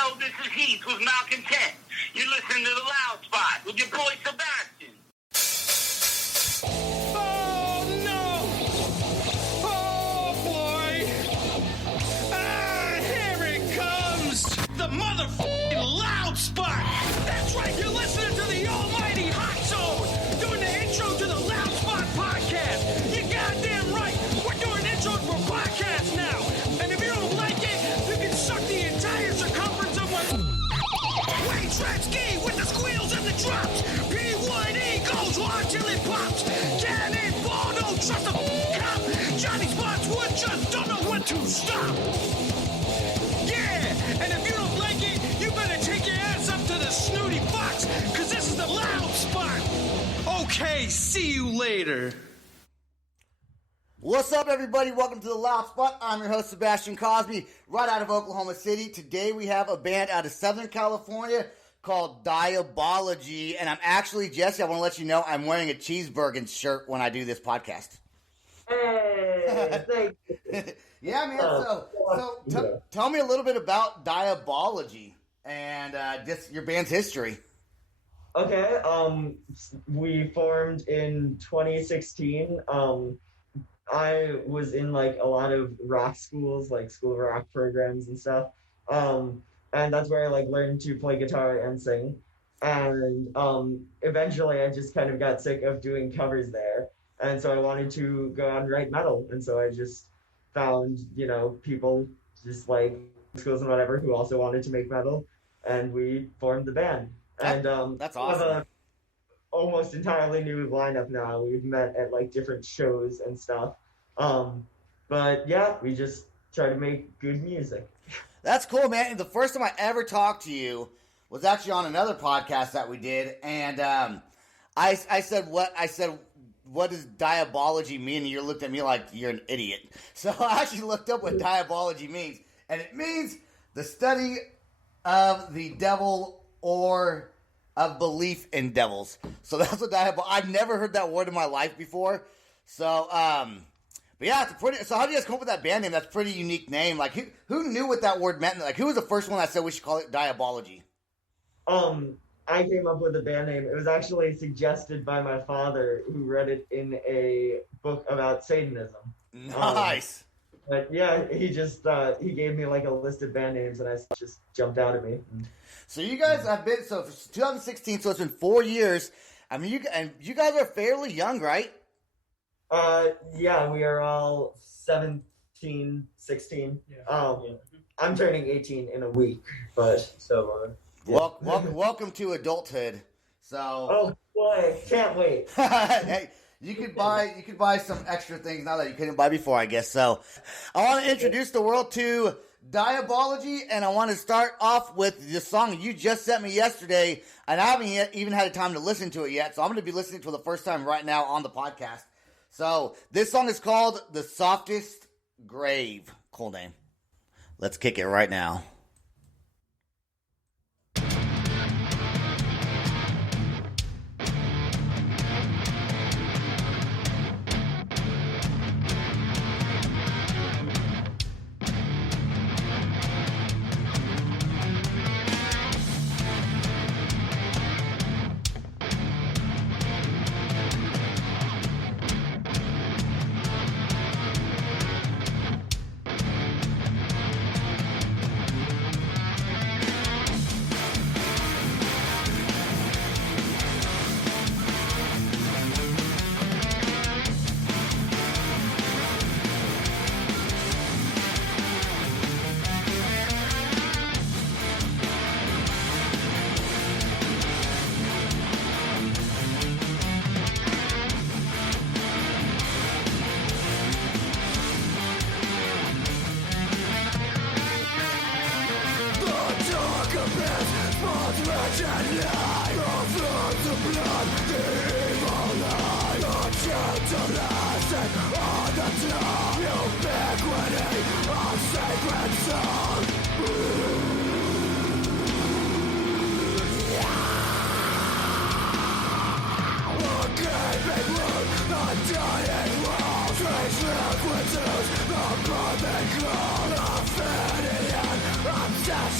Yo, this is Heath with Malcontent. You're listening to The Loud Spot with your boy Sebastian. Oh, no! Oh, boy! Ah, here it comes! The motherfucking Loud Spot! That's right, you're listening to the almighty Hot Zone! Doing the intro to the Loud Spot podcast! You're goddamn right! We're doing intros for podcasts now! And if you don't like it, you can suck the entire circumference of my Wayne Tratsky with the squeals and the drops! P1E goes hard till it pops! Cannonball, don't trust a cop! Johnny Spotswood just don't know when to stop! Yeah! And if you don't like it, you better take your ass up to the Snooty Fox, cause this is the Loud Spot! Okay, see you later. What's up, everybody? Welcome to the Loud Spot. I'm your host, Sebastian Cosby, right out of Oklahoma City. Today we have a band out of Southern California called Diabology, and I'm actually, Jesse, I want to let you know I'm wearing a Cheeseburger shirt when I do this podcast. Hey, thank you. Yeah, man. Tell me a little bit about Diabology and just your band's history. Okay, we formed in 2016. I was in like a lot of rock schools, like school rock programs and stuff. And that's where I like learned to play guitar and sing. And eventually I just kind of got sick of doing covers there. And so I wanted to go out and write metal. And so I just found, people just like schools and whatever who also wanted to make metal. And we formed the band. And that's we have awesome. a almost entirely new lineup now. We've met at like different shows and stuff. But yeah, we just try to make good music. That's cool, man. And the first time I ever talked to you was actually on another podcast that we did, and I said, what does diabology mean? And you looked at me like you're an idiot. So I actually looked up what diabology means, and it means the study of the devil or of belief in devils. So that's what I've never heard that word in my life before. So, but yeah, it's pretty. So how do you guys come up with that band name? That's a pretty unique name. Like, who knew what that word meant? Like, who was the first one that said we should call it Diabology? I came up with the band name. It was actually suggested by my father, who read it in a book about Satanism. Nice. But yeah, he just he gave me like a list of band names, and I just jumped out at me. So you guys have been for 2016. So it's been 4 years. I mean, you guys are fairly young, right? Yeah, we are all 17, 16. Yeah. I'm turning 18 in a week, but so. Yeah. Welcome to adulthood. So. Oh boy, can't wait. Hey, you could buy some extra things now that you couldn't buy before, I guess. So, I want to introduce the world to Diabology, and I want to start off with the song you just sent me yesterday, and I haven't even had time to listen to it yet. So I'm going to be listening to it for the first time right now on the podcast. So this song is called "The Softest Grave." Cool name. Let's kick it right now.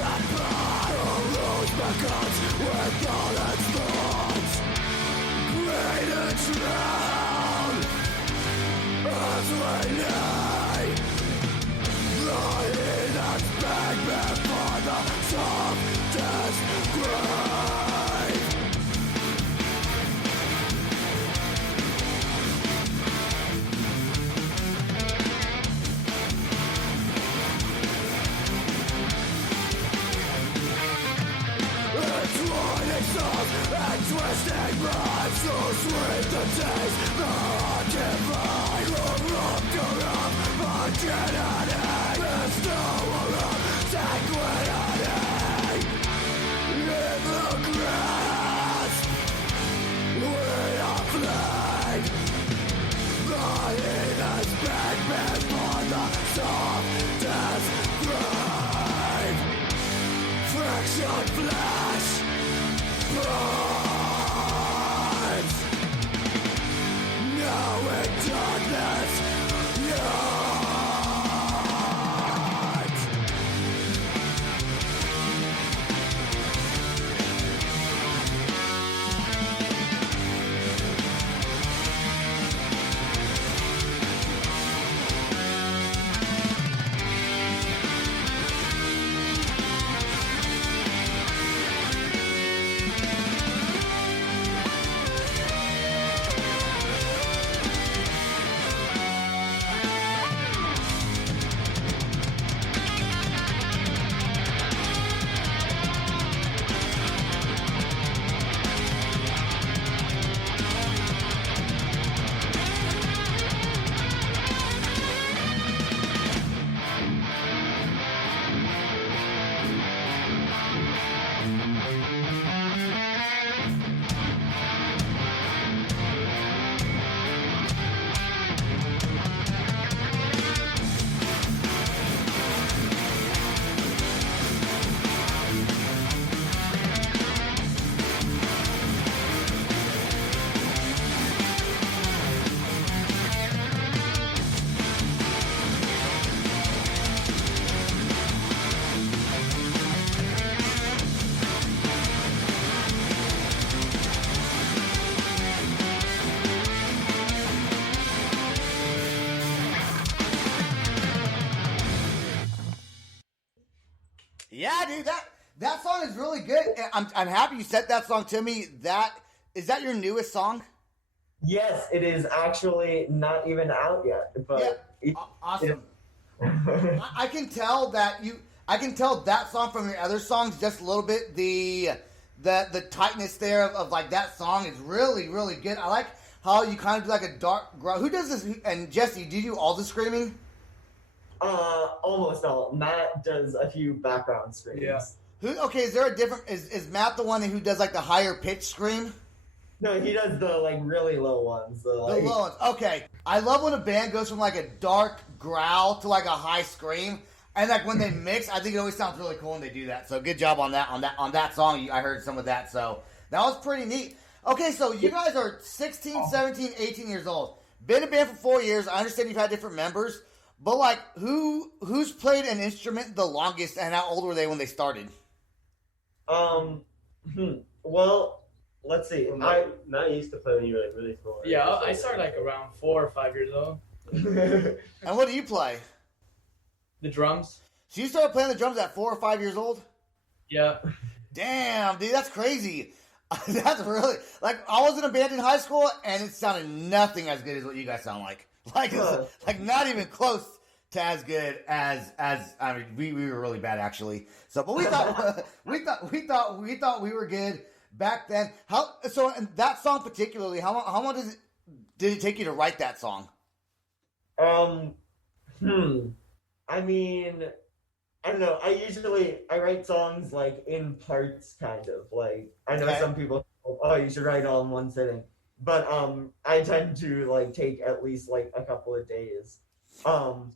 I'm Yeah, dude, that song is really good. I'm happy you sent that song to me. Is that your newest song? Yes, it is actually not even out yet, but Awesome. I can tell that song from your other songs just a little bit. The tightness there of like that song is really, really good. I like how you kind of do like a dark growl. Who does this? And Jesse, do you do all the screaming? Almost all. Matt does a few background screams. Yeah. Okay, is there a different? Is Matt the one who does like the higher pitch scream? No, he does the like really low ones. The low ones. Okay, I love when a band goes from like a dark growl to like a high scream, and like when they mix, I think it always sounds really cool when they do that. So good job on that song. I heard some of that, so that was pretty neat. Okay, so you guys are 16, 17, 18 years old. Been in a band for 4 years. I understand you've had different members. But like, who's played an instrument the longest, and how old were they when they started? Well, let's see. Matt used to play when you were like really small. Right? Yeah, I started like around 4 or 5 years old. And what do you play? The drums. So you started playing the drums at 4 or 5 years old? Yeah. Damn, dude, that's crazy. That's really like I was in a band in high school, and it sounded nothing as good as what you guys sound like. Like not even close to as good as I mean we were really bad actually. So but we thought we were good back then. So and that song particularly, how long did it take you to write that song? I mean, I don't know. I write songs like in parts, kind of. Like I know some people, you should write it all in one sitting. But I tend to like take at least like a couple of days. Do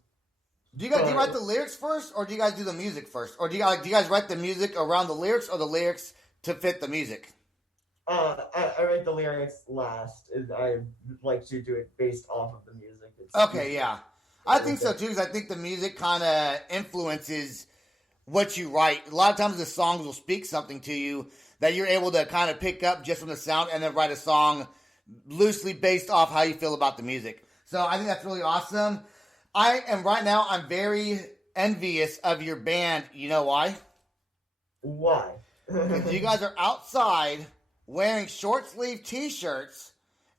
you write the lyrics first, or do you guys do the music first, or do you guys write the music around the lyrics, or the lyrics to fit the music? I write the lyrics last. I like to do it based off of the music. Okay, yeah, I think so too. Because I think the music kind of influences what you write. A lot of times the songs will speak something to you that you're able to kind of pick up just from the sound, and then write a song loosely based off how you feel about the music. So I think that's really awesome. I'm very envious of your band. You know why? Why? Because you guys are outside wearing short sleeve t-shirts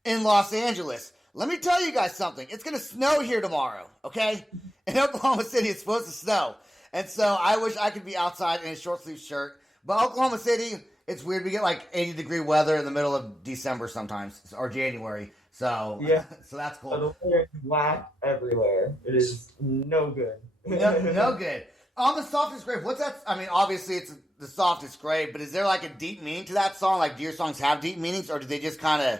in Los Angeles. Let me tell you guys something. It's going to snow here tomorrow, okay? In Oklahoma City, it's supposed to snow. And so I wish I could be outside in a short sleeve shirt. But Oklahoma City, it's weird. We get like 80-degree weather in the middle of December sometimes, or January. So, Yeah. So that's cool. So the weather is black everywhere. It is no good. No good. On the Softest Grave, what's that? I mean, obviously it's the Softest Grave, but is there like a deep meaning to that song? Like, do your songs have deep meanings, or do they just kind of,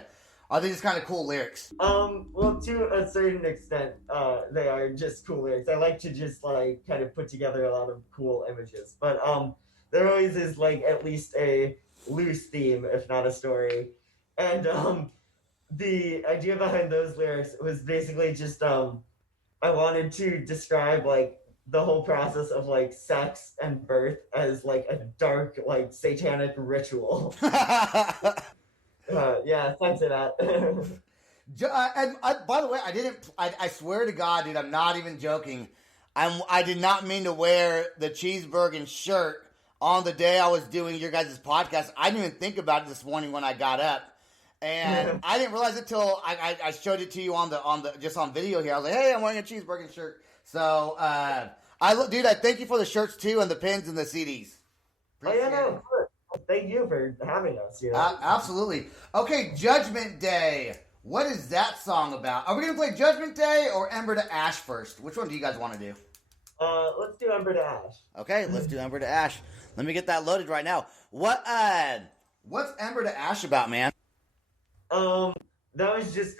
are they just kind of cool lyrics? Well, to a certain extent, they are just cool lyrics. I like to just like kind of put together a lot of cool images, but there always is like at least a loose theme, if not a story, and the idea behind those lyrics was basically just I wanted to describe like the whole process of like sex and birth as like a dark like satanic ritual. Yeah, censor that. By the way, I swear to God, dude, I'm not even joking. I did not mean to wear the cheeseburger shirt on the day I was doing your guys' podcast. I didn't even think about it this morning when I got up. And I didn't realize it till I showed it to you on the video here. I was like, hey, I'm wearing a cheeseburger shirt. So, dude, I thank you for the shirts too, and the pins and the CDs. Appreciate no. Thank you for having us. You know? Absolutely. Okay, Judgment Day. What is that song about? Are we gonna play Judgment Day or Ember to Ash first? Which one do you guys want to do? Let's do Ember to Ash. Okay, let's do Ember to Ash. Let me get that loaded right now. What's Ember to Ash about, man? That was just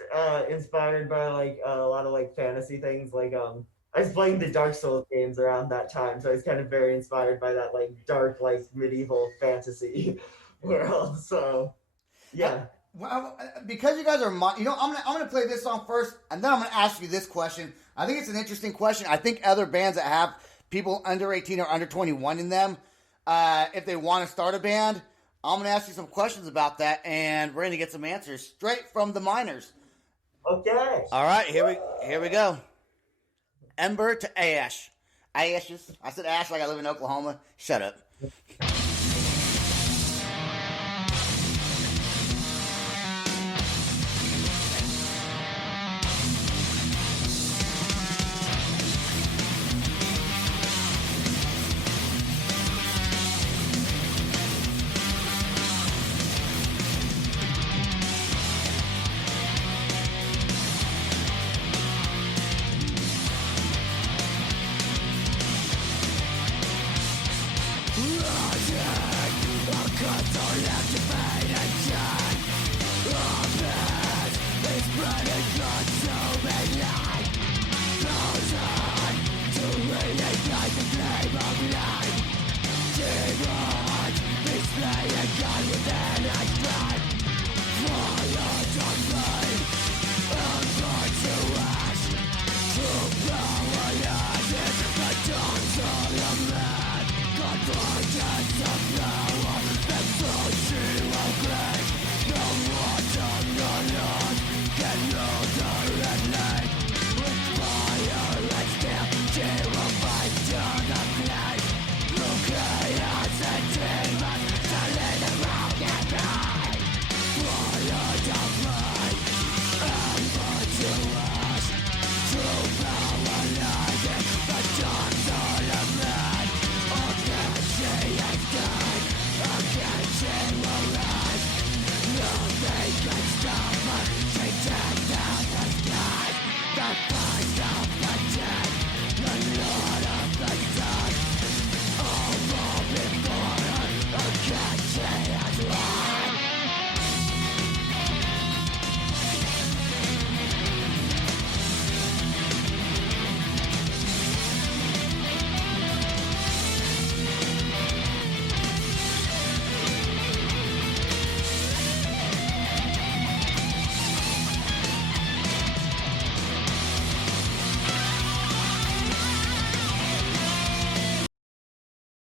inspired by like a lot of like fantasy things. Like I was playing the Dark Souls games around that time, so I was kind of very inspired by that like dark like medieval fantasy world. So yeah. Well, because you guys are, I'm gonna play this song first, and then I'm gonna ask you this question. I think it's an interesting question. I think other bands that have people under 18 or under 21 in them, if they want to start a band, I'm gonna ask you some questions about that, and we're gonna get some answers straight from the miners. Okay. All right, here we go. Ember to Ash. Ashes. I said Ash like I live in Oklahoma. Shut up. God,